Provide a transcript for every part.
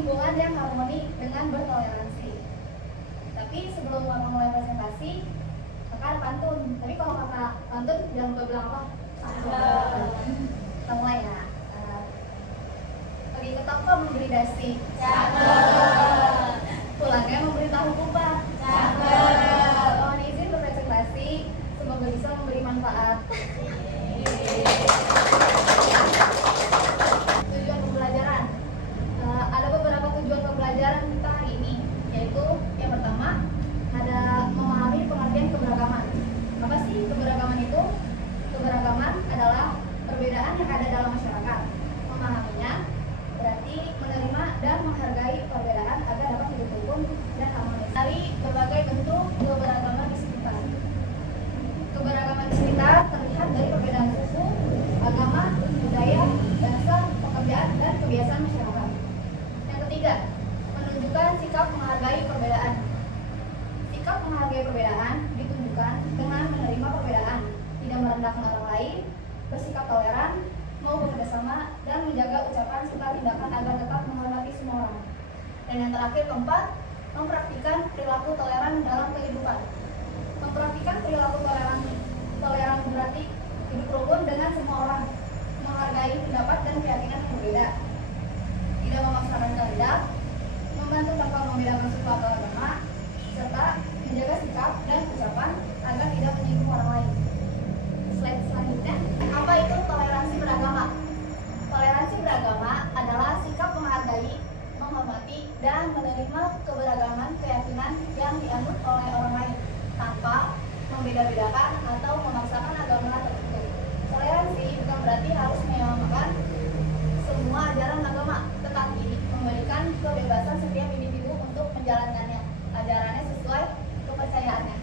lingkungan yang harmoni dengan bertoleransi. Tapi sebelum kakak mulai presentasi, kakak ada pantun. Tapi kalau kakak pantun jangan lupa bilang apa? Kita mulai ya. Pergi ke toko membeli dasi. Cakep. Pulangnya memberitahu kupat. Cakep. Mohon izin berpresentasi. Semoga bisa memberi manfaat. Tujuan pembelajaran. Ada beberapa tujuan pembelajaran kita hari ini, yaitu yang pertama ada memahami pengertian keberagaman. Apa sih keberagaman itu? Keberagaman adalah perbedaan yang ada dalam masyarakat. Memahaminya berarti menerima dan menghargai perbedaan agar dapat hidup rukun dan harmonis. Dari berbagai bentuk keberagaman di sekitar. Keberagaman di sekitar terlihat dari perbedaan suku, agama, budaya, bahasa, pekerjaan, dan kebiasaan masyarakat. Yang ketiga, menunjukkan sikap menghargai perbedaan. Sikap menghargai perbedaan ditunjukkan dengan menerima perbedaan, tidak merendahkan orang lain, bersikap toleran, mau bekerjasama, dan menjaga ucapan serta tindakan agar tetap menghormati semua orang. Dan yang terakhir, keempat, mempraktikkan perilaku toleran dalam kehidupan. Mempraktikkan perilaku toleran berarti hidup rukun dengan semua orang, menghargai pendapat dan keyakinan yang berbeda, tidak memaksakan kehendak, membantu tanpa membedakan suku atau agama, serta menjaga sikap dan ucapan agar tidak menyinggung orang lain. Slide selanjutnya, apa itu toleransi beragama? Toleransi beragama adalah sikap menghargai, menghormati, dan menerima keberagaman keyakinan yang dianut oleh orang lain tanpa membeda-bedakan atau memaksakan agama tertentu. Toleransi bukan berarti harus menyamakan semua ajaran agama, tetapi memberikan kebebasan setiap individu untuk menjalankannya, ajarannya sesuai kepercayaannya.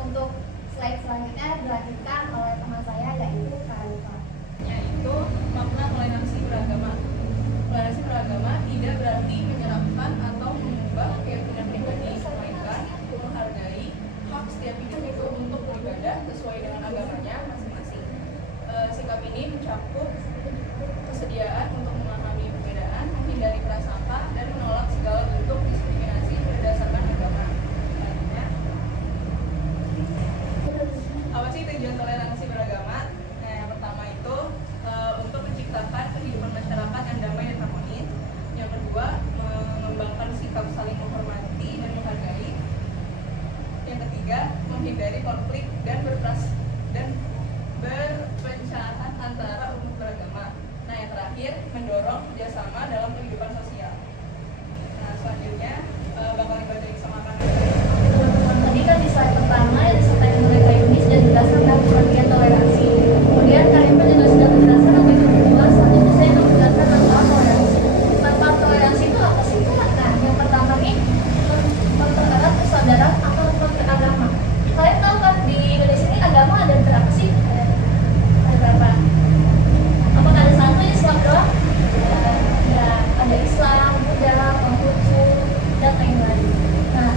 Untuk slide selanjutnya dilanjutkan oleh teman saya, yaitu Kak Alifa. Yaitu makna toleransi beragama. Toleransi beragama tidak berarti menyerapkan atau mengubah keyakinan pribadi, melainkan menghargai hak setiap individu untuk beribadah sesuai dengan agamanya masing-masing. Sikap ini mencakup kesediaan untuk memahami perbedaan, menghindari prasangka, dan menolak segala bentuk diskriminasi berdasarkan agama. Selanjutnya, apa sih tujuan toleransi beragama? Nah, yang pertama itu untuk menciptakan kehidupan masyarakat yang damai dan harmonis. Yang kedua, mengembangkan sikap saling menghormati dan menghargai. Yang ketiga, menghindari konflik dan berpencerahan antara umat beragama. Nah, yang terakhir, mendorong kerjasama dalam kehidupan sosial. Nah, selanjutnya bakal dibacain sama Kak. Tadi kan di slide pertama disampaikan oleh Kak Yunis dan dijelaskan tentang pengertian toleransi. Kemudian Kak Yunis juga sudah menjelaskan atau itu kedua, selanjutnya saya akan menjelaskan tentang toleransi. Tentang toleransi itu apa sih? Nah, yang pertama nih, mempererat persaudaraan atau beragama. Kalian tahu kan di Indonesia ini agama ada berapa sih? Ada berapa? Apakah ada satu Islam doang? Ya, ada Islam, Buddha, Konghucu, dan lain-lain. Nah,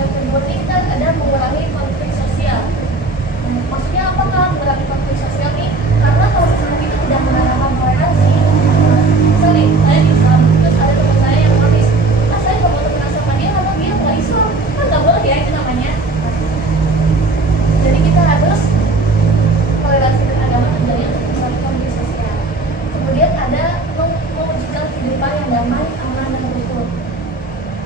yang kedua ini kita ada mengurangi konflik sosial. Maksudnya apa kan mengurangi konflik sosial ini? Karena kalau misalnya kita tidak menanamkan toleransi, misalnya saya di Islam, terus ada teman saya yang notice, saya nggak mau temenan sama dia karena dia nggak Islam, kan nggak boleh ya itu namanya. Jadi kita harus toleransi beragama terjadi untuk mengurangi konflik sosial. Kemudian ada mewujudkan kehidupan yang damai, aman, dan rukun.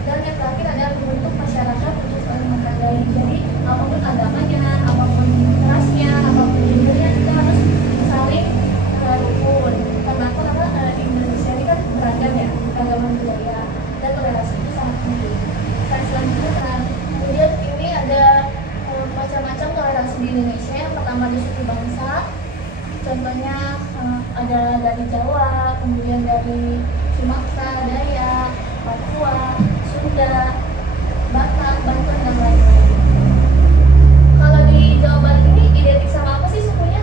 Dan yang terakhir ada membentuk masyarakat untuk saling menghargai. Jadi apapun agamanya, apapun rasnya, apapun gendernya, kita harus saling rukun. Karena di Indonesia ini kan beragam ya, keragaman budaya dan toleransi itu sangat penting. Dan selanjutnya, kemudian ini ada macam-macam toleransi di Indonesia. Yang pertama di suku bangsa, contohnya ada dari Jawa, kemudian dari Sumatera, Dayak, Papua, Sunda, Batak, Banten, dan lain-lain. Kalau di Jawa Barat ini identik sama apa sih sukunya?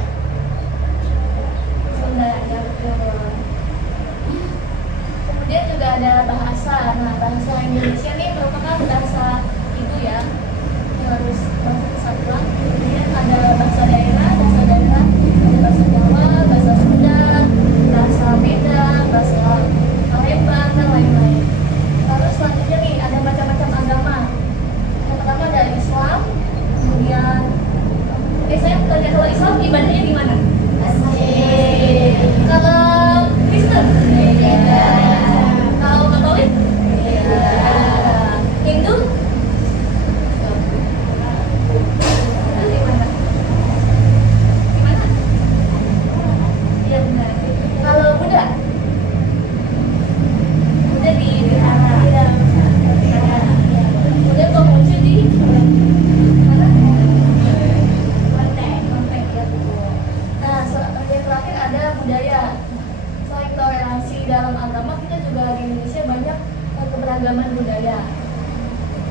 Sunda, ya betul. Kemudian juga ada bahasa. Nah, bahasa Indonesia ini merupakan bahasa ibu ya, yang harus bahasa kesatuan. Kemudian ada bahasa daerah, ada bahasa Jawa, bahasa Sunda, bahasa Medan, bahasa Palembang, dan lain-lain. dalam agama kita juga di Indonesia banyak keberagaman budaya.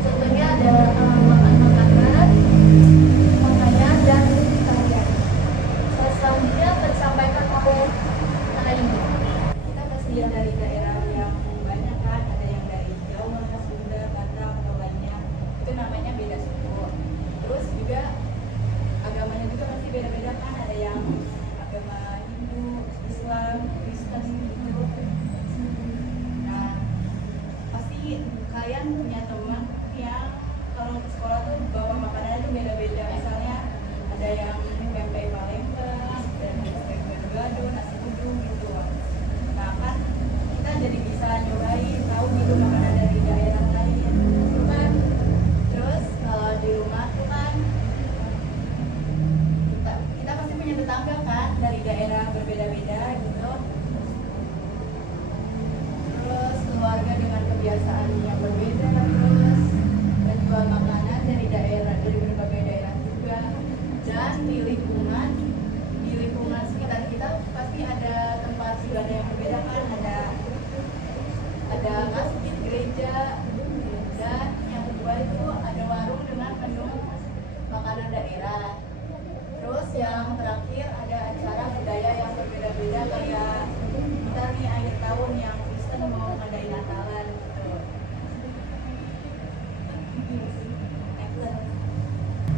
Contohnya ada makan-makanan, pakaian, dan tarian. Selanjutnya akan disampaikan oleh Aini. Kita pasti yang dari daerah yang banyak kan, ada yang dari Jawa, Sunda, Batak, atau lainnya. Itu namanya beda suku. Terus juga agamanya juga pasti beda-beda kan, ada yang agama Hindu, Islam, Kristen gitu. Nah, pasti kalian punya teman yang kalau ke sekolah tuh bawa makanannya tuh beda-beda. Misalnya ada yang pempek Palembang, dan gado-gado, nasi uduk gitu. Nah kan kita jadi bisa nyobain tahu gitu makanan dari daerah lain gitu kan. Terus kalau di rumah tuh kan kita pasti punya tetangga kan dari daerah berbeda-beda gitu. Terus keluarga dengan kebiasaan yang berbeda, terus menjual makanan dari daerah, dari berbagai daerah juga. Dan di lingkungan sekitar kita pasti ada tempat ibadah yang berbeda kan, ada masjid, gereja, dan yang kedua itu ada warung dengan menu makanan daerah. Terus yang terakhir ada acara budaya yang berbeda-beda, kayak kita nih akhir tahun yang Kristen mau ngadain Natalan gitu.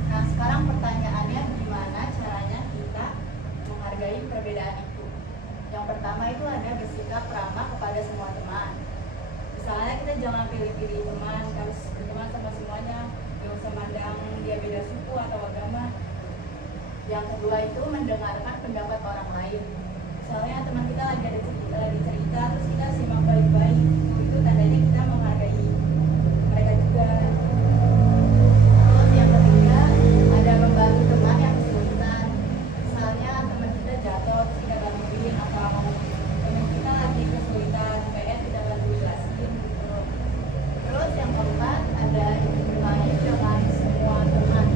Nah sekarang pertanyaannya, gimana caranya kita menghargai perbedaan itu? Yang pertama itu ada bersikap ramah kepada semua teman. Misalnya kita jangan pilih-pilih teman, harus berteman sama semuanya, gak usah mandang dia beda suku atau agama. Yang kedua itu mendengarkan pendapat orang lain. Misalnya teman kita lagi cerita, terus kita simak baik-baik, itu tandanya kita menghargai mereka juga. Terus yang ketiga ada membantu teman yang kesulitan. Misalnya teman kita jatuh, terus kita bantuin, atau teman kita lagi kesulitan PR, kita bantu jelasin gitu. Terus yang keempat ada bermain dengan semua teman,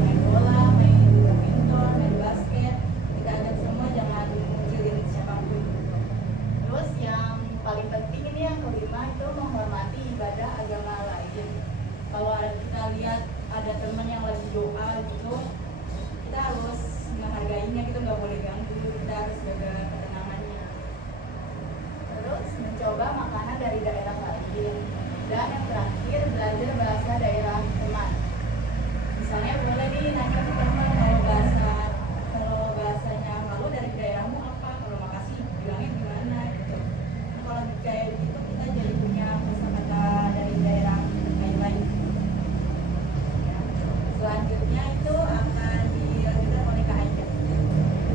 main bola, main badminton, main basket, kita ajak semua, jangan ngucilin siapapun gitu. Terus yang paling penting ini yang kelima itu menghormati ibadah agama lain. Kalau kita lihat ada teman yang lagi doa gitu, kita harus menghargainya, kita nggak boleh ganggu, kita harus jaga ketenangannya. Terus mencoba makanan dari daerah lain. Dan yang terakhir, belajar bahasa daerah teman. Misalnya boleh nih nanya ke teman, kalau bahasanya lalu dari daerahmu apa, kalau makasih bilangnya gimana gitu. Kalau kayak gitu kita jadi punya kosakata dari daerah lain-lain. Ya. Selanjutnya itu akan dilanjutkan oleh Kak Aida.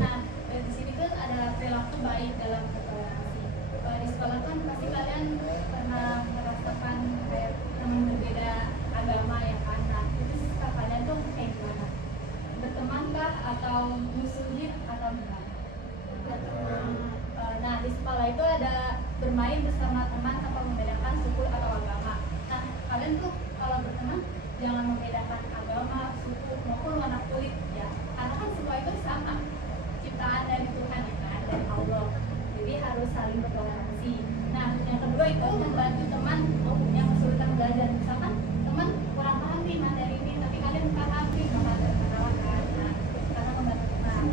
Nah, di sini kan ada perilaku baik dalam bertoleransi. Di sekolah kan pasti kalian pernah merasakan kayak teman berbeda agama ya kan. Nah, itu sikap kalian tuh kayak gimana? Bertemankah atau musuhin atau gimana? Nah, di sekolah itu ada bermain bersama teman tanpa membedakan suku atau agama. Nah, kalian tuh kalau berteman jangan membedakan agama, suku maupun warna kulit ya. Karena kan semua itu sama, ciptaan dari Tuhan ya kan, dari Allah. Jadi harus saling bertoleransi. Nah, yang kedua itu membantu teman yang kesulitan belajar. Misalkan teman kurang paham nih materi ini, tapi kalian paham nih, maka terkenal kan. Nah, karena membantu teman.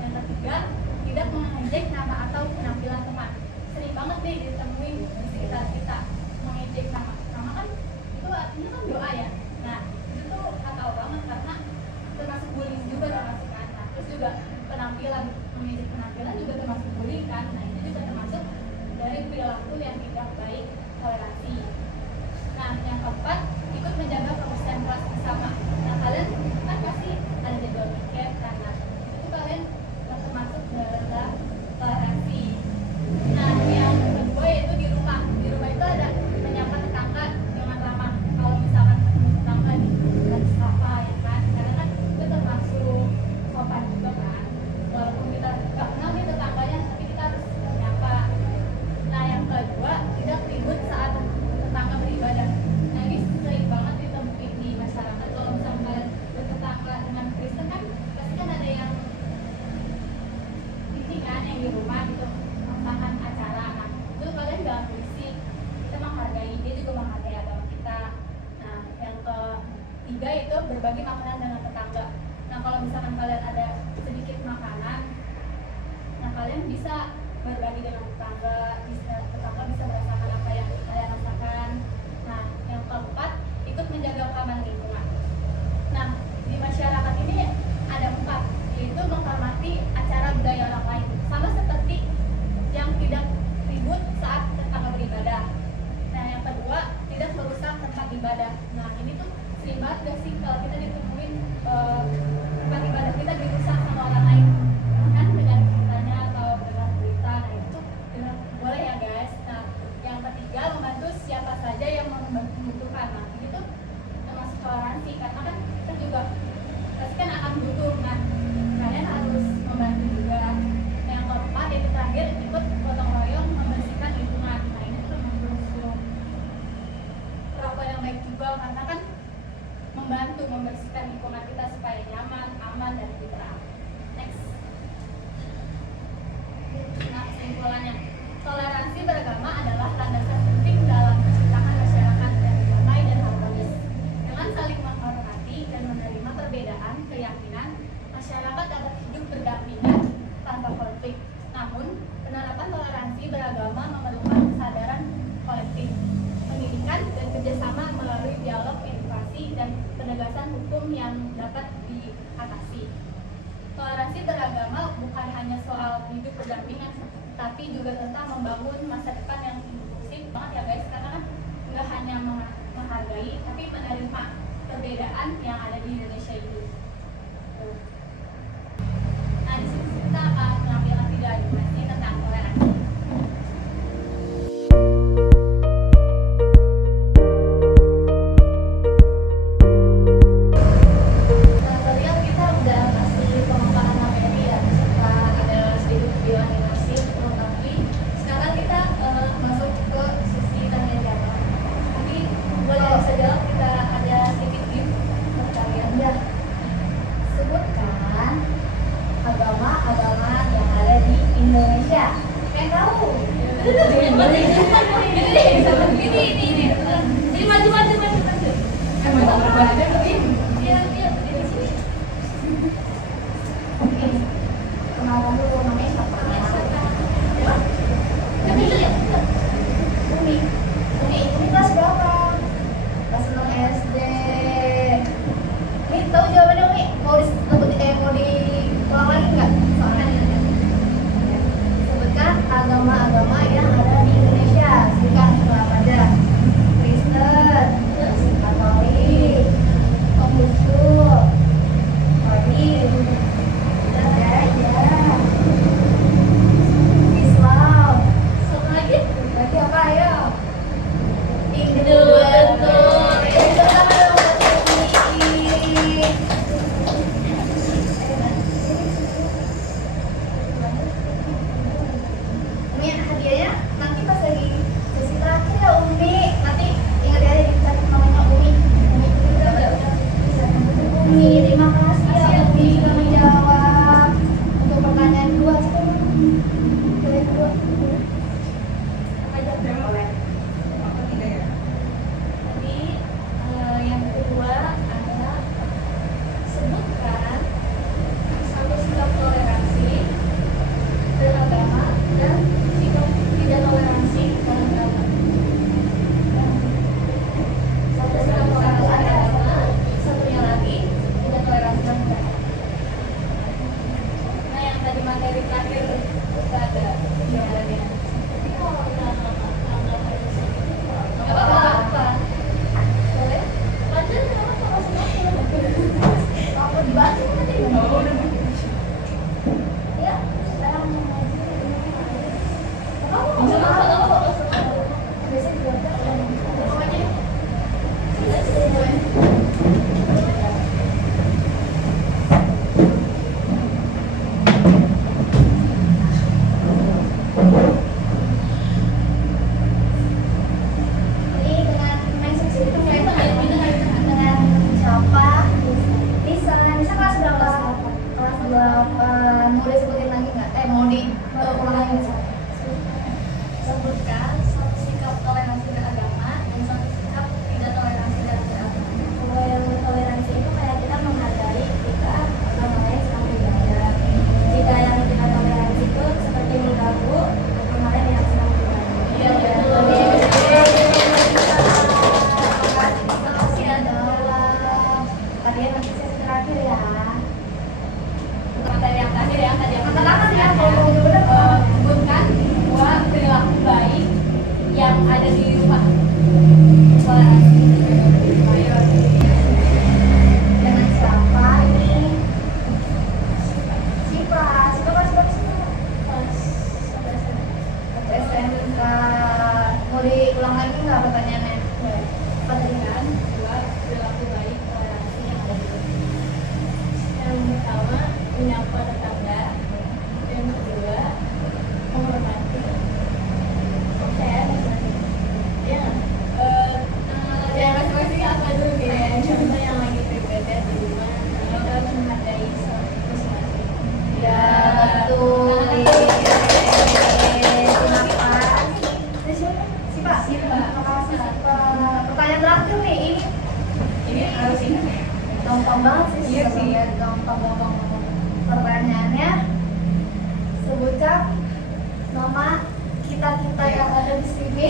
Yang ketiga, tidak mengejek nama atau penampilan teman. Sering banget nih ditemuin di sekitar kita mengejek nama. Nama kan itu artinya kan doa ya. Nah, itu tuh fatal banget karena termasuk bullying juga termasuk kan. Nah, terus juga penampilan, mengejek penampilan juga termasuk bullying kan. Nah, itu juga termasuk dari perilaku yang tidak baik, toleransi. Nah, yang keempat, ikut menjaga kebersihan kelas bersama. Nah, kalian kan pasti ada jadwal piket karena itu kalian termasuk dalam toleransi. Nah, yang kedua yaitu di rumah. Di rumah itu ada menyapa tetangga dengan ramah. Kalau misalkan tetangga dan sapa ya kan, karena kan itu termasuk sopan juga kan. Walaupun kita nggak kenal nih tetangganya, tapi kita harus menyapa. Nah, yang kedua, tidak ribut saat berbagi makanan dengan tetangga. Nah, kalau misalkan kalian ada sedikit makanan, nah kalian bisa berbagi dengan tetangga, tetangga bisa merasakan apa yang kalian rasakan. Nah, yang keempat, ikut menjaga keamanan lingkungan. Nah, di masyarakat ini ada 4, yaitu menghormati acara budaya orang lain, sama seperti yang tidak ribut saat tetangga beribadah. Nah, yang kedua, tidak merusak tempat ibadah. Nah, ini tuh sering banget gak sih kalau kita ditemuin tempat ibadah kita dirusak sama orang lain, kan dengan ceritanya atau dengan berita. Nah, itu boleh ya guys. Nah, yang ketiga, membantu siapa saja yang membutuhkan. Nah, ini tuh termasuk toleransi, karena kan kita juga pasti kan akan butuh. Nah, kalian harus membantu juga. Nah, yang keempat, itu terakhir, ikut gotong royong membersihkan lingkungan. Nah, ini tuh termasuk perlakuan yang baik juga, karena kan membantu membersihkan lingkungan kita supaya nyaman, aman, dan tentram. Next. Nah, kesimpulannya, toleransi beragama adalah landasan penting dalam menciptakan masyarakat yang damai dan harmonis. Dengan saling menghormati dan menerima perbedaan keyakinan, masyarakat dapat hidup berdampingan tanpa konflik. Namun, penerapan toleransi beragama memerlukan kesadaran kolektif, pendidikan, dan kerjasama melalui dialog, edukasi, dan penegasan hukum yang dapat diatasi. Toleransi beragama bukan hanya soal hidup berdampingan, tapi juga tentang membangun masa depan yang inklusif banget ya guys, karena kan nggak hanya menghargai, tapi menerima perbedaan yang ada di Indonesia ini. Nah, di sini kita akan menampilkan video animasi tentang toleransi. Sebutkan agama-agama yang ada di Indonesia. Pengen tahu? Ini maju. Oke. Kenalan dulu, namanya siapa? Umi kelas berapa? Kelas 6 SD. Umi tahu jawabannya Umi? Mau diulang lagi nggak? Soalnya sebutkan agama-agama yang ada di Indonesia. Sebutkan apa aja? Kristen, Katolik, Konghucu, Katolik, Islam. Satu lagi? Lagi apa ya? Hindu. Betul. Umi, hadiahnya nanti pas lagi sesi terakhir ya Umi. Nanti ingat ya dicatat namanya Umi. Umi, terima kasih ya Umi sudah menjawab. Untuk pertanyaan kedua, boleh. Tadi yang kedua adalah sebutkan satu sikap toleransi beragama dan sikap tidak toleransi beragama. Satu sikap toleransi beragama, satunya lagi tidak toleransi beragama. Nah, yang tadi materi terakhir kita ada jawabannya. Gak apa-apa. Boleh? Lanjut sama apa dibahas nanti? Ya, sekarang mengaji. Biasanya juga apa aja? Ini dengan main seksi dengan siapa? Nisa kelas berapa? Kelas 8. Mau disebutin lagi nggak? Mau ulang lagi? Sebutkan satu sikap toleransi beragama dan satu sikap tidak toleransi beragama. Kalau yang toleransi itu kayak diulang lagi nggak pertanyaannya? Apa tadi kan? Dua, perilaku baik toleransi yang ada di sini. Yang pertama, menyapa tetangga. Yang kedua, menghormati. Saya masing-masing. Ya, yang masing-masing apa dulu ya? Contoh yang lagi berbeda di rumah, kita harus menghargai masing-masing. Ya, betul. Terima kasih. Si Pak. Terima kasih Pak. Pertanyaan terakhir nih, Ini harus ingat ya. gampang banget sih. Iya sih. sebenarnya. Gampang. Pertanyaannya, sebutkan nama kita yang ada di sini.